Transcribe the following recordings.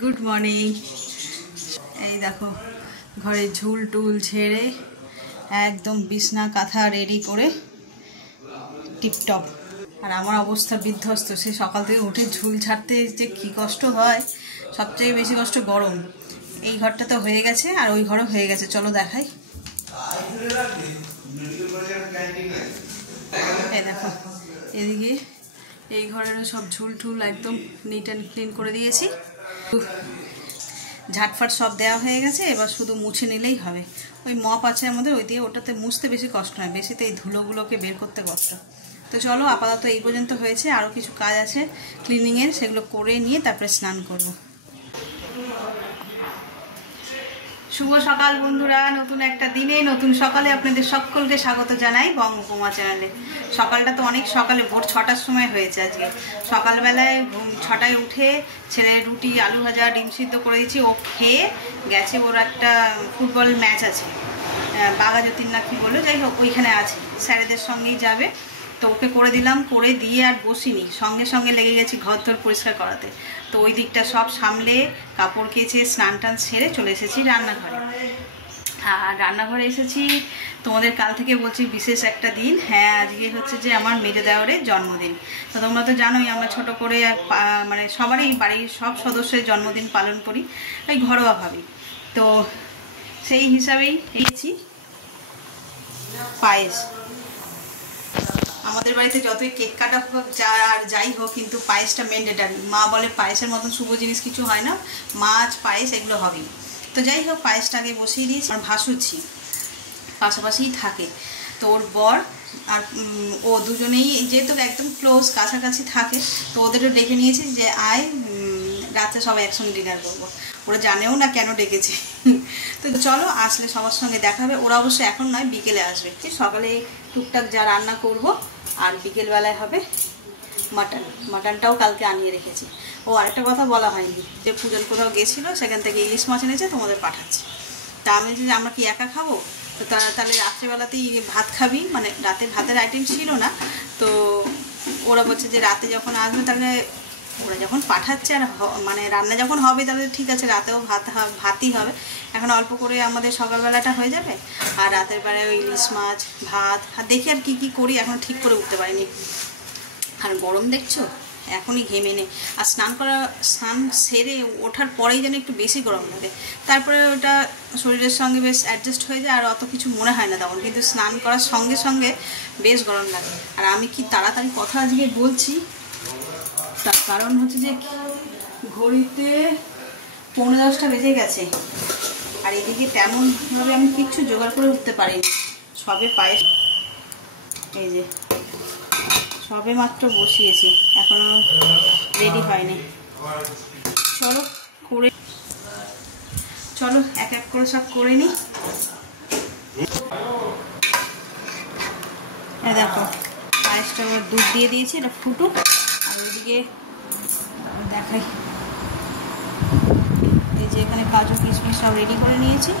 Good morning. এই দেখো ঘরে ঝুল টুল ছেড়ে একদম বিছনা কাঁথা রেডি করে টিপটপ। আর আমার অবস্থা বিধ্বস্ত। সে সকাল থেকে উঠে ঝুল ছাড়তে যে কী কষ্ট হয়, সবচেয়ে বেশি কষ্ট গরম। এই ঘরটা তো হয়ে গেছে আর ওই ঘরও হয়ে গেছে, চলো দেখাই। এই দেখো এদিকে এই ঘরেরও সব ঝুল টুল একদম নিট অ্যান্ড ক্লিন করে দিয়েছি, ঝাটফাট সব দেওয়া হয়ে গেছে। এবার শুধু মুছে নিলেই হবে। ওই মপ আছে আমাদের, ওই দিয়ে ওটাতে মুছতে বেশি কষ্ট নয়, বেশিতে এই ধুলোগুলোকে বের করতে কষ্ট। তো চলো আপাতত এই পর্যন্ত হয়েছে, আরও কিছু কাজ আছে ক্লিনিংয়ের, সেগুলো করে নিয়ে তারপরে স্নান করব। শুভ সকাল বন্ধুরা, নতুন একটা দিনে নতুন সকালে আপনাদের সকলকে স্বাগত জানাই বঙ্গোপমা চ্যানেলে। সকালটা তো অনেক সকালে, ভোর 6টার সময় হয়েছে আজকে। সকালবেলায় 6টায় উঠে ছেলে রুটি আলু ভাজা ডিম সিদ্ধ করে দিয়েছি, ও খেয়ে গেছে। ওর একটা ফুটবল ম্যাচ আছে, বাঘাযতীন না কি বললো, যাই হোক ওইখানে আছে, স্যারেদের সঙ্গেই যাবে। তো ওকে করে দিলাম, করে দিয়ে আর বসিনি, সঙ্গে সঙ্গে লেগে গেছি ঘর দর পরিষ্কার করাতে। তো ওই দিকটা সব সামলে কাপড় কেচে স্নান টান সেরে চলে এসেছি রান্নাঘরে। আর রান্নাঘরে এসেছি, তোমাদের কাল থেকে বলছি বিশেষ একটা দিন। হ্যাঁ, আজকে হচ্ছে যে আমার মেজো দেওরের জন্মদিন। তো তোমরা তো জানোই আমরা ছোট করে মানে সবারই বাড়ির সব সদস্যের জন্মদিন পালন করি এই ঘরোয়াভাবে। তো সেই হিসাবেই এসেছি পায়েস। আমাদের বাড়িতে যতই কেক কাটা হোক আর যাই হোক, কিন্তু পায়েসটা ম্যান্ডেটারি। মা বলে পায়েসের মতন শুভ জিনিস কিছু হয় না, মাছ পায়েস এগুলো হবেই। তো যাই হোক পায়েসটা আগে বসিয়ে দিয়েছি। আর ভাসুরছি পাশাপাশিই থাকে, তো ওর বর আর ও দুজনেই যেহেতু একদম ক্লোজ কাছাকাছি থাকে, তো ওদেরও ডেকে নিয়েছি যে আয় রাতে সবাই একসঙ্গে ডিনার করবো। ওরা জানেও না কেন ডেকেছে। তো চলো, আসলে সবার সঙ্গে দেখা হবে। ওরা অবশ্য এখন নয়, বিকেলে আসবে। সকালে টুকটাক যা রান্না করব, আর বিকেলবেলায় হবে মাটনটাও কালকে আনিয়ে রেখেছি। ও আরেকটা কথা বলা হয়নি, যে পুজোর কোথাও গেছিলো, সেখান থেকে ইলিশ মাছ এনেছে, তোমাদের পাঠাচ্ছি। তা আমি যে আমরা কি একা খাবো, তো তাহলে রাত্রেবেলাতেই ভাত খাবি, মানে রাতে ভাতের আইটেম ছিল না। তো ওরা বলছে যে রাতে যখন আসবে, তাহলে ওরা যখন পাঠাচ্ছে আর মানে রান্না যখন হবে, তাহলে ঠিক আছে, রাতেও ভাতই হবে। এখন অল্প করে আমাদের সকালবেলাটা হয়ে যাবে, আর রাতের বেলায় ওই ইলিশ মাছ ভাত। আর দেখি আর কি করি, এখন ঠিক করে উঠতে পারিনি। আর গরম দেখছো, এখনই ঘেমে নে। আর স্নান সেরে ওঠার পরেই যেন একটু বেশি গরম লাগে, তারপরে ওটা শরীরের সঙ্গে বেশ অ্যাডজাস্ট হয়ে যায়, আর অত কিছু মনে হয় না তখন। কিন্তু স্নান করার সঙ্গে সঙ্গে বেশ গরম লাগে। আর আমি কি তাড়াতাড়ি কথা আজকে বলছি, তার কারণ হচ্ছে যে ঘড়িতে 9:45 বেজে গেছে, আর এদিকে তেমনভাবে আমি কিচ্ছু জোগাড় করে উঠতে পারিনি। সবে পায়েস, এই যে সবে মাত্র বসিয়েছি, এখনো রেডি হয়নি। চলো এক এক করে সব করে নিই। দেখো পায়েসটা দুধ দিয়ে দিয়েছি, এটা ফুটুক। আর ওইদিকে দেখাই, এই যে এখানে কাজু কিশমিশ সব রেডি করে নিয়েছি,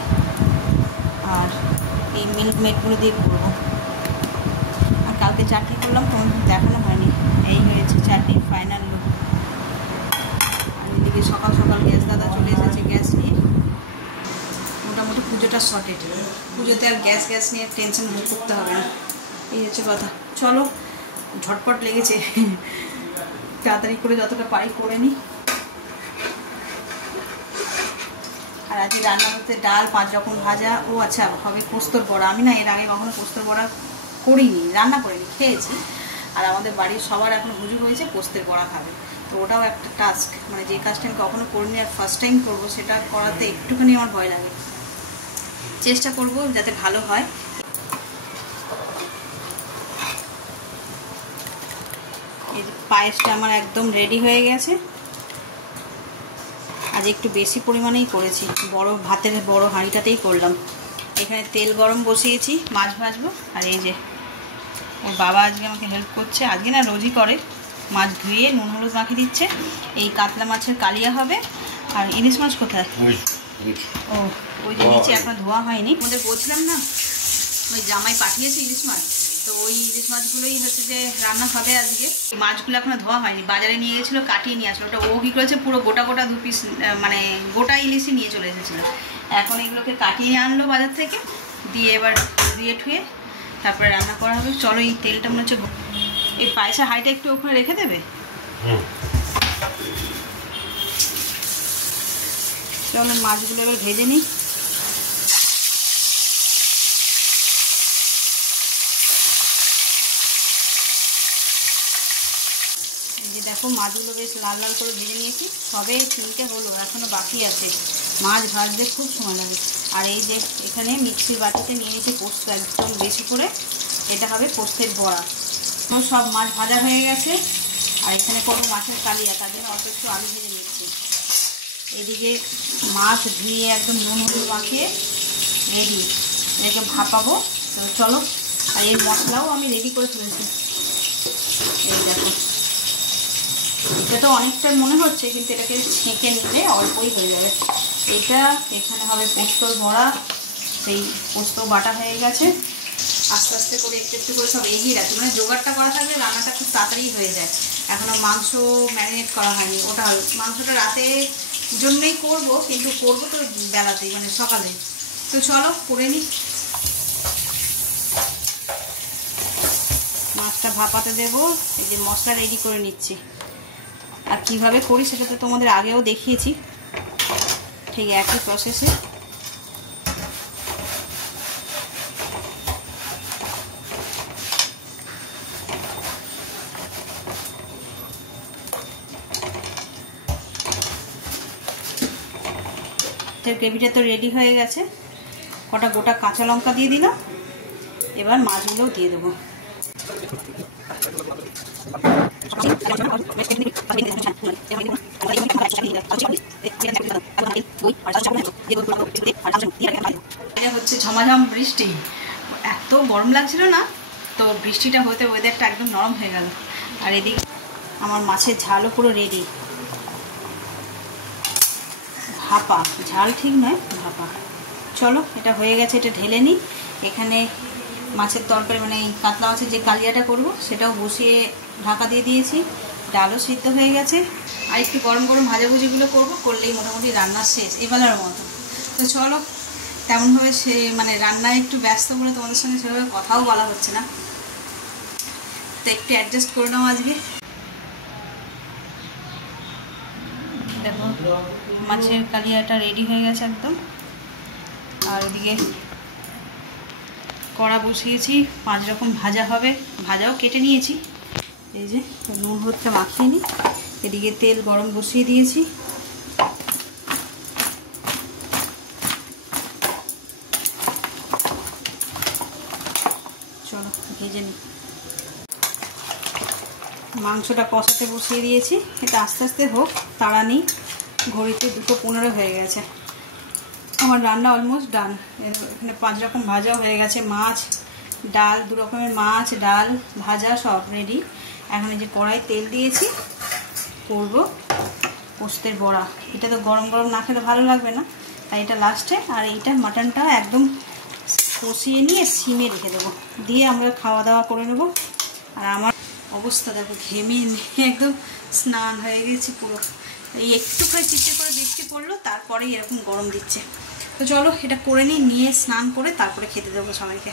আর এই মিল্ক মেডগুলো দিয়ে করবো। আর কালকে চাটনি করলাম, তোমাদের দেখানো হয়নি। এই হয়েছে চাটনির ফাইনাল লুক। আর এদিকে সকাল সকাল গ্যাস দাদা চলে এসেছে গ্যাস নিয়ে। মোটামুটি পুজোটা সর্টেড, পুজোতে আর গ্যাস নিয়ে টেনশন করতে হবে না, এই হচ্ছে কথা। চলো ঝটপট লেগেছে, তাড়াতাড়ি করে যতটা পারি করে নিই। আর আজকে রান্না করতে ডাল, 5 রকম ভাজা। ও আচ্ছা, হবে পোস্তর বড়া। আমি না এর আগে কখনো পোস্তর বড়া করিনি, রান্না করিনি, খেয়েছি। আর আমাদের বাড়ির সবার এখন হুজুর হয়েছে পোস্তের বড়া খাবে, তো ওটাও একটা টাস্ক, মানে যে কাজটা আমি কখনো করিনি আর ফার্স্ট টাইম করবো, সেটা করাতে একটুখানি আমার ভয় লাগে। চেষ্টা করব যাতে ভালো হয়। এই পায়েসটা আমার একদম রেডি হয়ে গেছে। আজ একটু বেশি পরিমাণেই করেছি, ভাতের বড় হাঁড়িটাতেই করলাম। এখানে তেল গরম বসিয়েছি, মাছ ভাজবো। আর এই যে ওর বাবা আজকে আমাকে হেল্প করছে, আজকে না রোজই করে, মাছ ধুয়ে নুন হলুদ মাখিয়ে দিচ্ছে। এই কাতলা মাছের কালিয়া হবে। আর ইলিশ মাছ কোথায়? ও ওই যে নিচে, এখন ধোয়া হয়নি। ওদের বলছিলাম না, ওই জামাই পাঠিয়েছে ইলিশ মাছ, তো ওই ইলিশ মাছগুলোই হচ্ছে যে রান্না হবে আজকে। মাছগুলো এখনো ধোয়া হয়নি, বাজারে নিয়ে গেছিলো, কাটিয়ে নিয়ে আসলো। ওটা ও কী করেছে, পুরো গোটা গোটা 2 পিস মানে গোটা ইলিশই নিয়ে চলে এসেছিলো। এখন এগুলোকে কাটিয়ে আনলো বাজার থেকে, দিয়ে এবার ধুয়ে ঠুয়ে তারপরে রান্না করা হবে। চলো এই তেলটা মনে হচ্ছে, এই পায়েসের হাঁড়িটা একটু ওখানে রেখে দেবে। চলো মাছগুলো এবার ভেজে নিই। এই যে দেখো মাছগুলো বেশ লাল লাল করে ভেজে নিয়েছি, সবে 3টে হলো, এখনো বাকি আছে। মাছ ভাজতে খুব সময় লাগে। আর এই যে এখানে মিক্সির বাটিতে নিয়ে নিয়েছি পোস্ত একদম বেশি করে, এটা হবে পোস্তের বড়া। সব মাছ ভাজা হয়ে গেছে, আর এখানে করবো মাছের কালিয়া, তার জন্য অল্প একটু আলু ভেজে নিচ্ছি। এদিকে মাছ ধুয়ে একদম নুন হলুদ মাখিয়ে রেডি, এটাকে ভাপাবো। তো চলো, আর এই মশলাও আমি রেডি করে ফেলেছি। এই দেখো, এটা তো অনেকটা মনে হচ্ছে, কিন্তু এটাকে ছেঁকে নিলে অল্পই হয়ে যাবে। এটা এখানে হবে পোস্তর বড়া, সেই পোস্ত বাটা হয়ে গেছে। আস্তে আস্তে করে একটু একটু করে সব এগিয়ে রাখছি, মানে জোগাড়টা করা থাকলে রান্নাটা খুব তাড়াতাড়ি হয়ে যায়। এখনও মাংস ম্যারিনেট করা হয়নি, ওটা মাংসটা রাতে জন্যই করব, কিন্তু করবো তো বেলাতেই, মানে সকালে। তো চলো করে নিই। মাছটা ভাপাতে দেবো, এই যে মশলা রেডি করে নিচ্ছি। আর কিভাবে করি সেটা তো তোমাদের আগেও দেখিয়েছি, ঠিক একই প্রসেসে। গ্রেভিটা তো রেডি হয়ে গেছে, কটা গোটা কাঁচা লঙ্কা দিয়ে দিলাম। এবার মাছগুলোও দিয়ে দেবো। এটা হচ্ছে ঝমাঝম বৃষ্টি, এত গরম লাগছিল না, তো বৃষ্টিটা হতে ওয়েদারটা একদম নরম হয়ে গেল। আর এদিকে আমার মাছের ঝালও পুরো রেডি। ভাপা, ঝাল ঠিক নয়, ভাপা। চলো এটা হয়ে গেছে, এটা ঢেলে নিই। এখানে মাছের তরকারি মানে কাতলা মাছের যে কালিয়াটা করব সেটাও বসিয়ে ঢাকা দিয়ে দিয়েছি। ডালও সিদ্ধ হয়ে গেছে, আর একটু গরম গরম ভাজাভুজিগুলো করবো, করলেই মোটামুটি রান্না শেষ এবেলার মতো। তো চলো, তেমনভাবে সে মানে রান্নায় একটু ব্যস্ত বলে তোমাদের সঙ্গে সেভাবে কথাও বলা হচ্ছে না, তো একটু অ্যাডজাস্ট করে নাও আজকে। দেখো মাছের কালিয়াটা রেডি হয়ে গেছে একদম। আর ওদিকে কড়া বসিয়েছি, 5 রকম ভাজা হবে, ভাজাও কেটে নিয়েছি। এই যে নুন হলুদটা মাখিয়ে নিই। এদিকে তেল গরম বসিয়ে দিয়েছি। চলো ভেজে নিই। মাংসটা কষাতে বসিয়ে দিয়েছি, এটা আস্তে আস্তে হোক, তাড়া নেই। ঘড়িতে 2:15 হয়ে গেছে। আমার রান্না অলমোস্ট ডান। এখানে 5 রকম ভাজা হয়ে গেছে, মাছ ডাল, 2 রকমের মাছ ডাল ভাজা সব রেডি। এখন এই যে কড়াই তেল দিয়েছি, করব পোস্তের বড়া। এটা তো গরম গরম না খেলে ভালো লাগবে না, তাই এটা লাস্টে। আর এইটা মাটনটা একদম কষিয়ে নিয়ে সিমে রেখে দেবো, দিয়ে আমরা খাওয়া দাওয়া করে নেব। আর আমার অবস্থা দেখো, ঘেমে একদম স্নান হয়ে গেছি পুরো। এই একটু করে চিপচে করে বৃষ্টি পড়লো, তারপরেই এরকম গরম দিচ্ছে। তো চলো এটা করে নিই, নিয়ে স্নান করে তারপরে খেতে দেবো সবাইকে।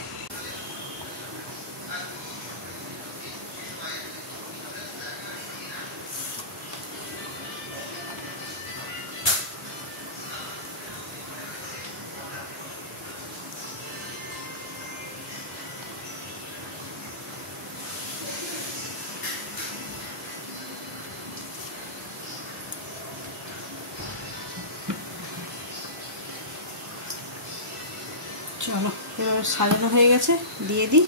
চলো এবার সাজানো হয়ে গেছে, দিয়ে দিই।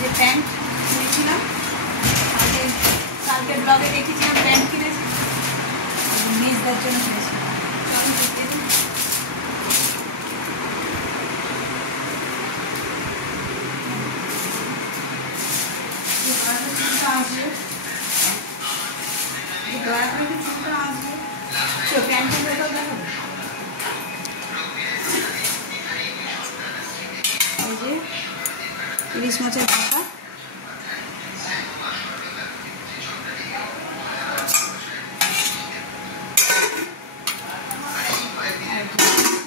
যে প্যান্ট কিনেছিলাম, কালকে ব্লগে দেখেছিলাম প্যান্ট কিনেছি, মেজদার জন্য কিনেছিলাম। ইলিশ মাছের ভাপা,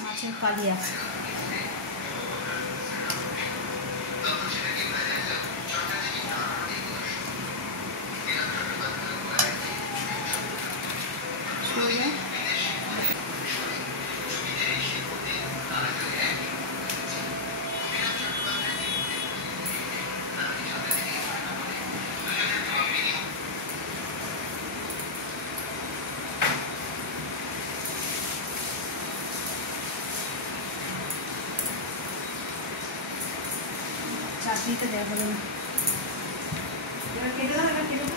মাছের কালিয়া। চাটনিটা দেওয়া হবে না, কেটে দাও, কেটে দাও।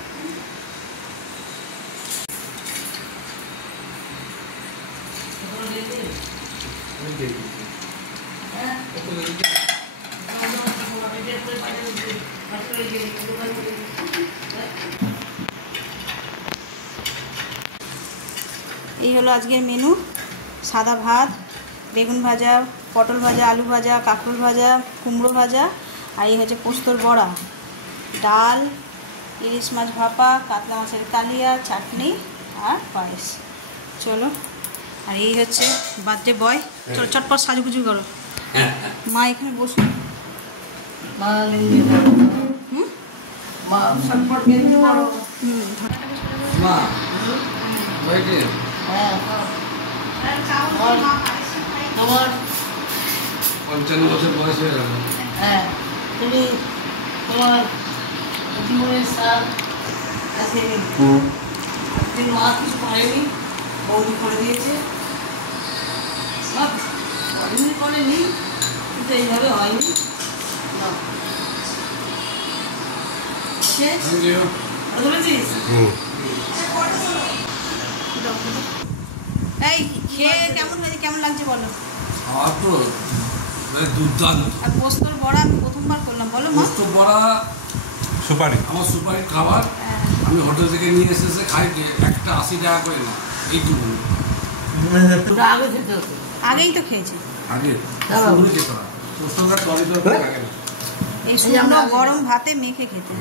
এই হলো আজকের মেনু। সাদা ভাত, বেগুন ভাজা, পটল ভাজা, আলু ভাজা, কাঁকরোল ভাজা, কুমড়ো ভাজা, আর এই হচ্ছে পোস্তর বড়া, ডাল, ইলিশ মাছ ভাপা, কাতলা মাছের কালিয়া, চাটনি আর পায়েস। চলো, আর এই হচ্ছে বার্থডে বয়। চলো চটপট সাজুগুজু করো। মা এখানে বসুন। তোমার 55 বছর বয়স হয়ে গেল। হ্যাঁ, তুমি তোমার জীবনের সার আছে। মা কিছু করেনি, বৌদি করে দিয়েছে। করেনি কিন্তু এইভাবে হয়নি। এই খেয়ে কেমন হয়েছে, কেমন লাগছে বলো? দুর্দান্ত। আর পোস্তর বড়া আমি প্রথমবার করলাম, বলো মা। পোস্তর বড়া সুপারি, আমার সুপারি খাবার। আমি হোটেল থেকে নিয়ে এসে খাই, একটা 80 টাকা করে না, এইটুকু। আগেই তো খেয়েছি, আগে এই শুকনো গরম ভাতে মেখে খেতে।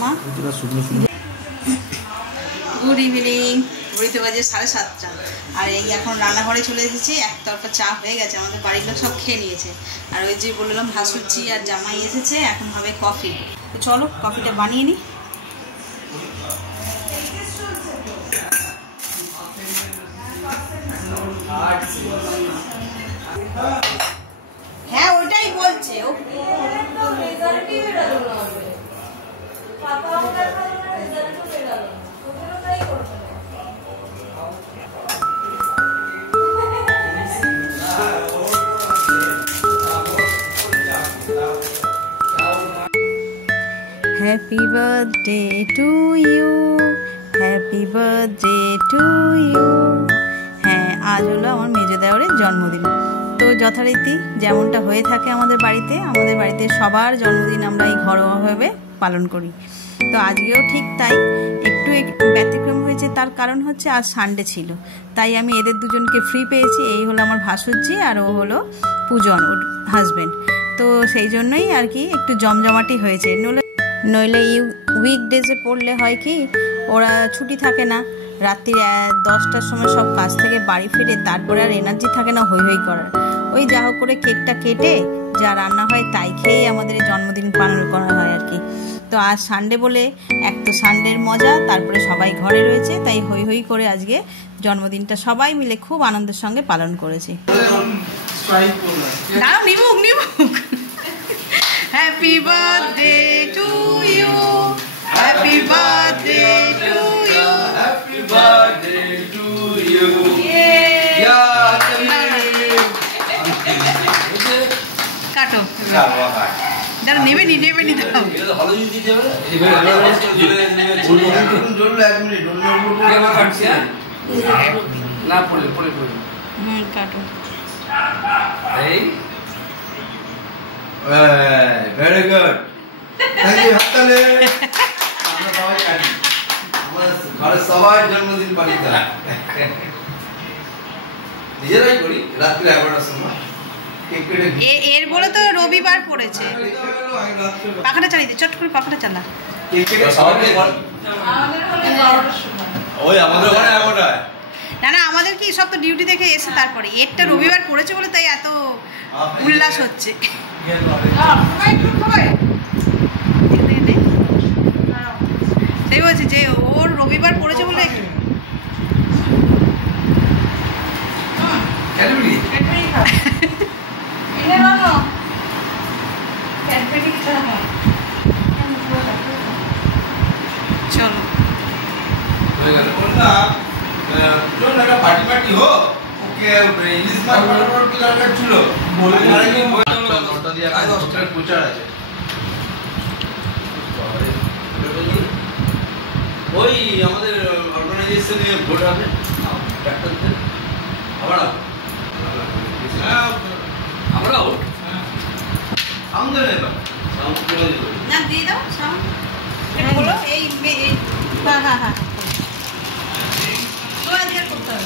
মা গুড ইভিনিং। ঘড়িতে বাজে 7:30, আর এই এখন রান্নাঘরে চলে এসেছি। একতরফা চা হয়ে গেছে, আমাদের বাড়ির লোক সব খেয়ে নিয়েছে। আর ওই যে বললাম ভাসুরচি আর জামাই এসেছে, এখন হবে কফি। তো চলো কফিটা বানিয়ে নিই। হ্যাঁ ওইটাই বলছে ও। Happy birthday to you, happy birthday to you। হ্যাঁ, আজ হলো আমার মেজো দেওরের জন্মদিন। তো যথারীতি যেমনটা হয়ে থাকে আমাদের বাড়িতে সবার জন্মদিন আমরা এই ঘরোয়াভাবে পালন করি। তো আজকেও ঠিক তাই, একটু ব্যতিক্রম হয়েছে। তার কারণ হচ্ছে আজ সানডে ছিল, তাই আমি এদের দুজনকে ফ্রি পেয়েছি। এই হলো আমার ভাসুরজি আর ও হলো পূজন, ওর হাজব্যান্ড। তো সেই জন্যই আর কি একটু জমজমাটি হয়েছে। নইলে উইকডেজে পড়লে হয় কি, ওরা ছুটি থাকে না, রাত্রি 10টার সময় সব কাজ থেকে বাড়ি ফিরে, তারপরে আর এনার্জি থাকে না হই হই করার। ওই যা হোক করে কেকটা কেটে যা রান্না হয় তাই খেয়েই আমাদের এই জন্মদিন পালন করা হয় আর কি। তো আজ সানডে বলে এক তো সানডের মজা, তারপরে সবাই ঘরে রয়েছে, তাই হই হই করে আজকে জন্মদিনটা সবাই মিলে খুব আনন্দের সঙ্গে পালন করেছি। দাঁড়াও, নিমুক। Happy birthday to you, happy birthday to you, happy birthday to you. কাটো, দাঁড়া, নেবে নি দাও। কাটো। Very good. সবাই জন্মদিন পালিত নিজেরাই করি রাত্রি 11টার সময়। এর বলে তো রবিবার পড়েছে। পাখাটা চালিয়ে দে, চট করে পাখাটা চালা। ওই আমাদের ওখানে 11টায়। না না, আমাদের কি সব তো ডিউটি থেকে এসে তারপরে এরটা রবিবার পড়েছে বলে তাই এত উল্লাস হচ্ছে। সেই বলছি যে ওর রবিবার পড়েছে বলে চলো পার্টি পার্টি হো ওকে ইলিশ মাছ বড় কি দরকার ছিল বলে নটা দিয়ে একটা প্রচার আছে। ওই আমাদের অর্গানাইজেশনে ভোট আছে ডাক্তারদের আমরাও আমাদের না দিয়ে দাও এটা বলো এই হ্যাঁ হ্যাঁ হ্যাঁ করতে হবে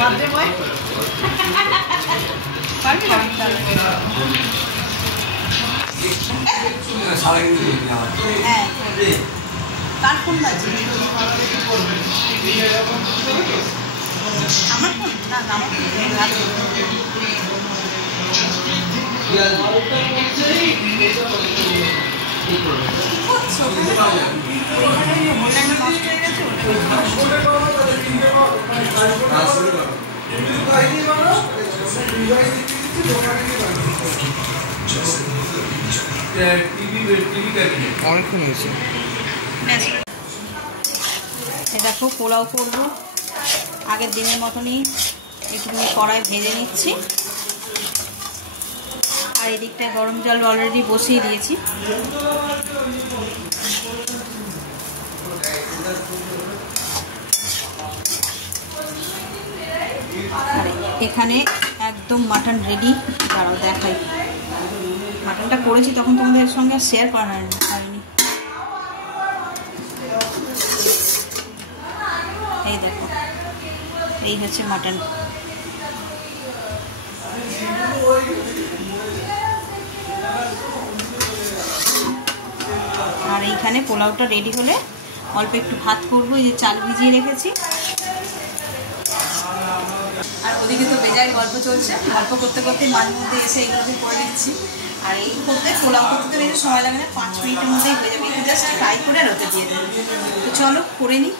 বার্থডে বয় পারবি না হ্যাঁ কার ফোন বাজছে আমার ফোন না আমার অনেকক্ষণ হয়েছে। দেখো পোলাও করবো আগের দিনের মতনই একটুখানি কড়াই ভেজে নিচ্ছি আর এদিকটা গরম জল অলরেডি বসিয়ে দিয়েছি। আর এখানে একদম মাটন রেডি। দাঁড়াও দেখাই, মাটনটা করেছি তখন তোমাদের সঙ্গে শেয়ার করা হয়নি। এই দেখো, এই হচ্ছে মাটন। আর এইখানে পোলাওটা রেডি হলে অল্প একটু ভাত করবো, এই যে চাল ভিজিয়ে রেখেছি। আর ওদিকে তো বেজায় গল্প চলছে, গল্প করতে করতে মাঝে মধ্যে এসে এইগুলোকে করে দিচ্ছি। আর এই করতে পোলাও করতে তো বেশি সময় লাগে না, 5 মিনিটের মধ্যেই হয়ে যাবে। একটু জাস্ট ফ্রাই করে আর ওতে দিয়ে দেবো। তো চলো করে নিই।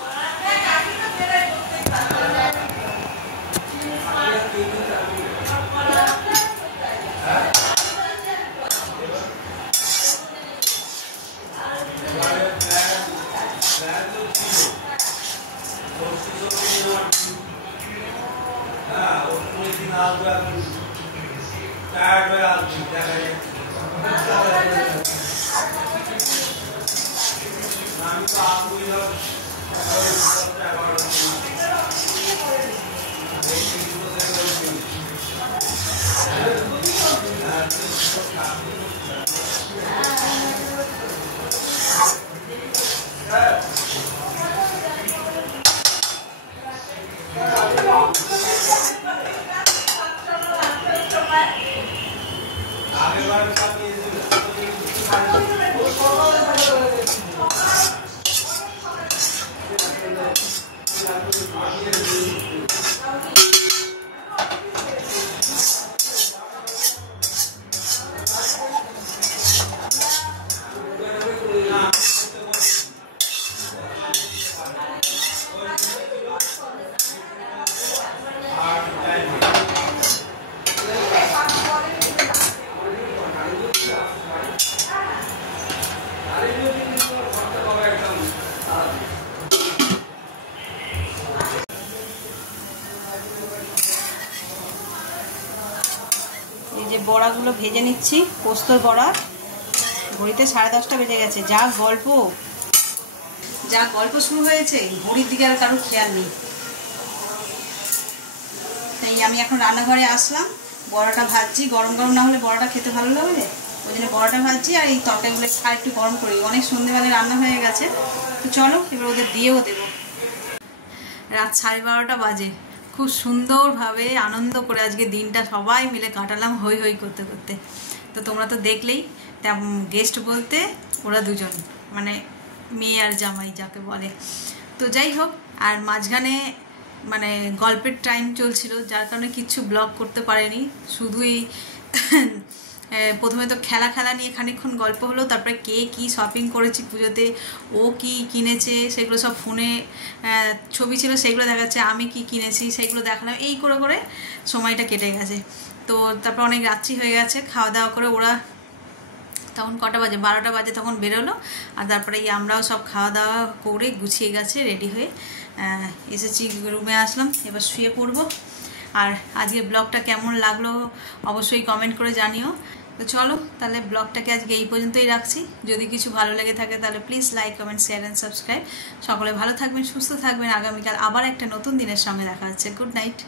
বড়াগুলো ভেজে নিচ্ছি, পোস্তর বড়া। ঘড়িতে 10:30টা বেজে গেছে। যা গল্প শুরু হয়েছে, ঘড়ির দিকে আর কারো খেয়াল নেই। তাই আমি এখন রান্নাঘরে আসলাম, বড়াটা ভাজছি। গরম গরম না হলে বড়াটা খেতে ভালো লাগবে। ওই জন্য বড়াটা ভাজছি আর এই তরকারিগুলো আর একটু গরম করি। অনেক সন্ধ্যেবেলায় রান্না হয়ে গেছে, তো চলো এবার ওদের দিয়েও দেবো। রাত 12:30 বাজে। খুব সুন্দরভাবে আনন্দ করে আজকে দিনটা সবাই মিলে কাটালাম হই হই করতে করতে। তো তোমরা তো দেখলেই, গেস্ট বলতে ওরা দুজন, মানে মেয়ে আর জামাই যাকে বলে। তো যাই হোক, আর মাঝখানে মানে গল্পের টাইম চলছিল, যার কারণে কিচ্ছু ব্লগ করতে পারেনি। শুধুই প্রথমে তো খেলা নিয়ে খানিকক্ষণ গল্প হলো, তারপরে কে কী শপিং করেছি পুজোতে, ও কি কিনেছে সেগুলো সব ফোনে ছবি ছিল সেগুলো দেখাচ্ছে, আমি কি কিনেছি সেগুলো দেখালাম, এই করে করে সময়টা কেটে গেছে। তো তারপর অনেক রাত্রি হয়ে গেছে, খাওয়া দাওয়া করে ওরা তখন কটা বাজে, 12টা বাজে তখন বেরোলো। আর তারপরে আমরাও সব খাওয়া দাওয়া করে গুছিয়ে গেছে, রেডি হয়ে এসেছি, রুমে আসলাম, এবার শুয়ে পড়বো। আর আজকে ব্লগটা কেমন লাগলো অবশ্যই কমেন্ট করে জানিও। তো চলো তাহলে ব্লগটাকে আজকে এই পর্যন্তই রাখছি। যদি কিছু ভালো লেগে থাকে তাহলে please like, comment, share and subscribe. সকলে ভালো থাকবেন, সুস্থ থাকবেন। আগামীকাল আবার একটা নতুন দিনের সঙ্গে দেখা হচ্ছে। Good night.